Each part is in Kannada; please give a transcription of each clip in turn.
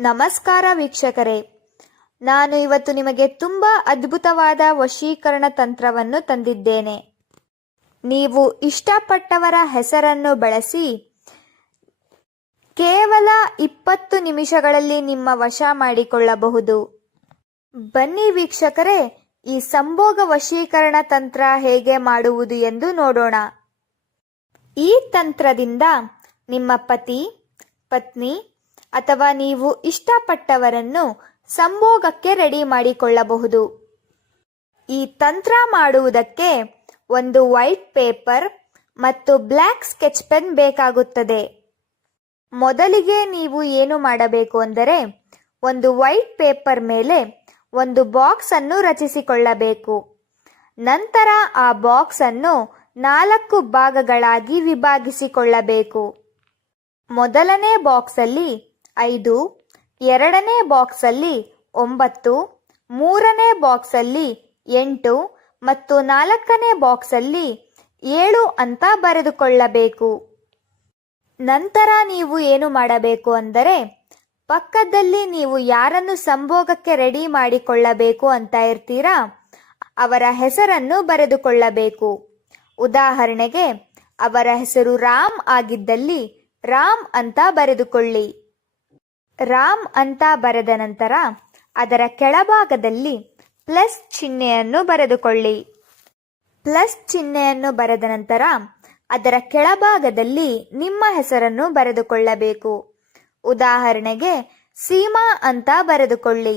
ನಮಸ್ಕಾರ ವೀಕ್ಷಕರೇ, ನಾನು ಇವತ್ತು ನಿಮಗೆ ತುಂಬಾ ಅದ್ಭುತವಾದ ವಶೀಕರಣ ತಂತ್ರವನ್ನು ತಂದಿದ್ದೇನೆ. ನೀವು ಇಷ್ಟಪಟ್ಟವರ ಹೆಸರನ್ನು ಬಳಸಿ ಕೇವಲ 20 ನಿಮಿಷಗಳಲ್ಲಿ ನಿಮ್ಮ ವಶ ಮಾಡಿಕೊಳ್ಳಬಹುದು. ಬನ್ನಿ ವೀಕ್ಷಕರೇ, ಈ ಸಂಭೋಗ ವಶೀಕರಣ ತಂತ್ರ ಹೇಗೆ ಮಾಡುವುದು ಎಂದು ನೋಡೋಣ. ಈ ತಂತ್ರದಿಂದ ನಿಮ್ಮ ಪತಿ, ಪತ್ನಿ ಅಥವಾ ನೀವು ಇಷ್ಟಪಟ್ಟವರನ್ನು ಸಂಭೋಗಕ್ಕೆ ರೆಡಿ ಮಾಡಿಕೊಳ್ಳಬಹುದು. ಈ ತಂತ್ರ ಮಾಡುವುದಕ್ಕೆ ಒಂದು ವೈಟ್ ಪೇಪರ್ ಮತ್ತು ಬ್ಲ್ಯಾಕ್ ಸ್ಕೆಚ್ ಪೆನ್ ಬೇಕಾಗುತ್ತದೆ. ಮೊದಲಿಗೆ ನೀವು ಏನು ಮಾಡಬೇಕು ಅಂದರೆ, ಒಂದು ವೈಟ್ ಪೇಪರ್ ಮೇಲೆ ಒಂದು ಬಾಕ್ಸ್ ಅನ್ನು ರಚಿಸಿಕೊಳ್ಳಬೇಕು. ನಂತರ ಆ ಬಾಕ್ಸ್ ಅನ್ನು 4 ಭಾಗಗಳಾಗಿ ವಿಭಾಗಿಸಿಕೊಳ್ಳಬೇಕು. ಮೊದಲನೇ ಬಾಕ್ಸ್ ಅಲ್ಲಿ 5, ಎರಡನೇ ಬಾಕ್ಸ್ ಅಲ್ಲಿ 9, ಮೂರನೇ ಬಾಕ್ಸ್ ಅಲ್ಲಿ 8 ಮತ್ತು 4ನೇ ಬಾಕ್ಸ್ ಅಲ್ಲಿ 7 ಅಂತ ಬರೆದುಕೊಳ್ಳಬೇಕು. ನಂತರ ನೀವು ಏನು ಮಾಡಬೇಕು ಅಂದರೆ, ಪಕ್ಕದಲ್ಲಿ ನೀವು ಯಾರನ್ನು ಸಂಭೋಗಕ್ಕೆ ರೆಡಿ ಮಾಡಿಕೊಳ್ಳಬೇಕು ಅಂತ ಇರ್ತೀರಾ ಅವರ ಹೆಸರನ್ನು ಬರೆದುಕೊಳ್ಳಬೇಕು. ಉದಾಹರಣೆಗೆ, ಅವರ ಹೆಸರು ರಾಮ್ ಆಗಿದ್ದಲ್ಲಿ ರಾಮ್ ಅಂತ ಬರೆದುಕೊಳ್ಳಿ. ರಾಮ್ ಅಂತ ಬರೆದ ನಂತರ ಅದರ ಕೆಳಭಾಗದಲ್ಲಿ ಪ್ಲಸ್ ಚಿಹ್ನೆಯನ್ನು ಬರೆದುಕೊಳ್ಳಿ. ಪ್ಲಸ್ ಚಿಹ್ನೆಯನ್ನು ಬರೆದ ನಂತರ ಅದರ ಕೆಳಭಾಗದಲ್ಲಿ ನಿಮ್ಮ ಹೆಸರನ್ನು ಬರೆದುಕೊಳ್ಳಬೇಕು. ಉದಾಹರಣೆಗೆ, ಸೀಮಾ ಅಂತ ಬರೆದುಕೊಳ್ಳಿ.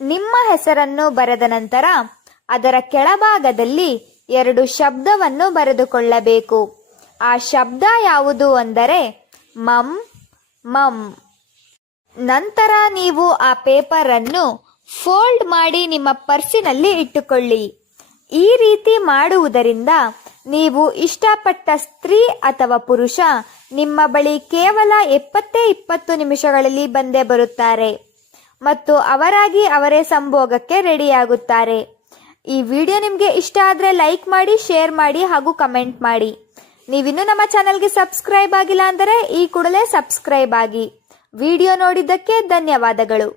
ನಿಮ್ಮ ಹೆಸರನ್ನು ಬರೆದ ನಂತರ ಅದರ ಕೆಳಭಾಗದಲ್ಲಿ 2 ಶಬ್ದವನ್ನು ಬರೆದುಕೊಳ್ಳಬೇಕು. ಆ ಶಬ್ದ ಯಾವುದು ಅಂದರೆ ಮಮ್, ಮಮ್. ನಂತರ ನೀವು ಆ ಪೇಪರ್ ಅನ್ನು ಫೋಲ್ಡ್ ಮಾಡಿ ನಿಮ್ಮ ಪರ್ಸಿನಲ್ಲಿ ಇಟ್ಟುಕೊಳ್ಳಿ. ಈ ರೀತಿ ಮಾಡುವುದರಿಂದ ನೀವು ಇಷ್ಟಪಟ್ಟ ಸ್ತ್ರೀ ಅಥವಾ ಪುರುಷ ನಿಮ್ಮ ಬಳಿ ಕೇವಲ 20 ನಿಮಿಷಗಳಲ್ಲಿ ಬಂದೇ ಬರುತ್ತಾರೆ ಮತ್ತು ಅವರೇ ಸಂಭೋಗಕ್ಕೆ ರೆಡಿಯಾಗುತ್ತಾರೆ. ಈ ವಿಡಿಯೋ ನಿಮಗೆ ಇಷ್ಟ ಆದರೆ ಲೈಕ್ ಮಾಡಿ, ಶೇರ್ ಮಾಡಿ ಹಾಗೂ ಕಮೆಂಟ್ ಮಾಡಿ. ನೀವಿನ್ನೂ ನಮ್ಮ ಚಾನಲ್ಗೆ ಸಬ್ಸ್ಕ್ರೈಬ್ ಆಗಿಲ್ಲ ಅಂದರೆ ಈ ಕೂಡಲೇ ಸಬ್ಸ್ಕ್ರೈಬ್ ಆಗಿ. ವಿಡಿಯೋ ನೋಡಿದ್ದಕ್ಕೆ ಧನ್ಯವಾದಗಳು.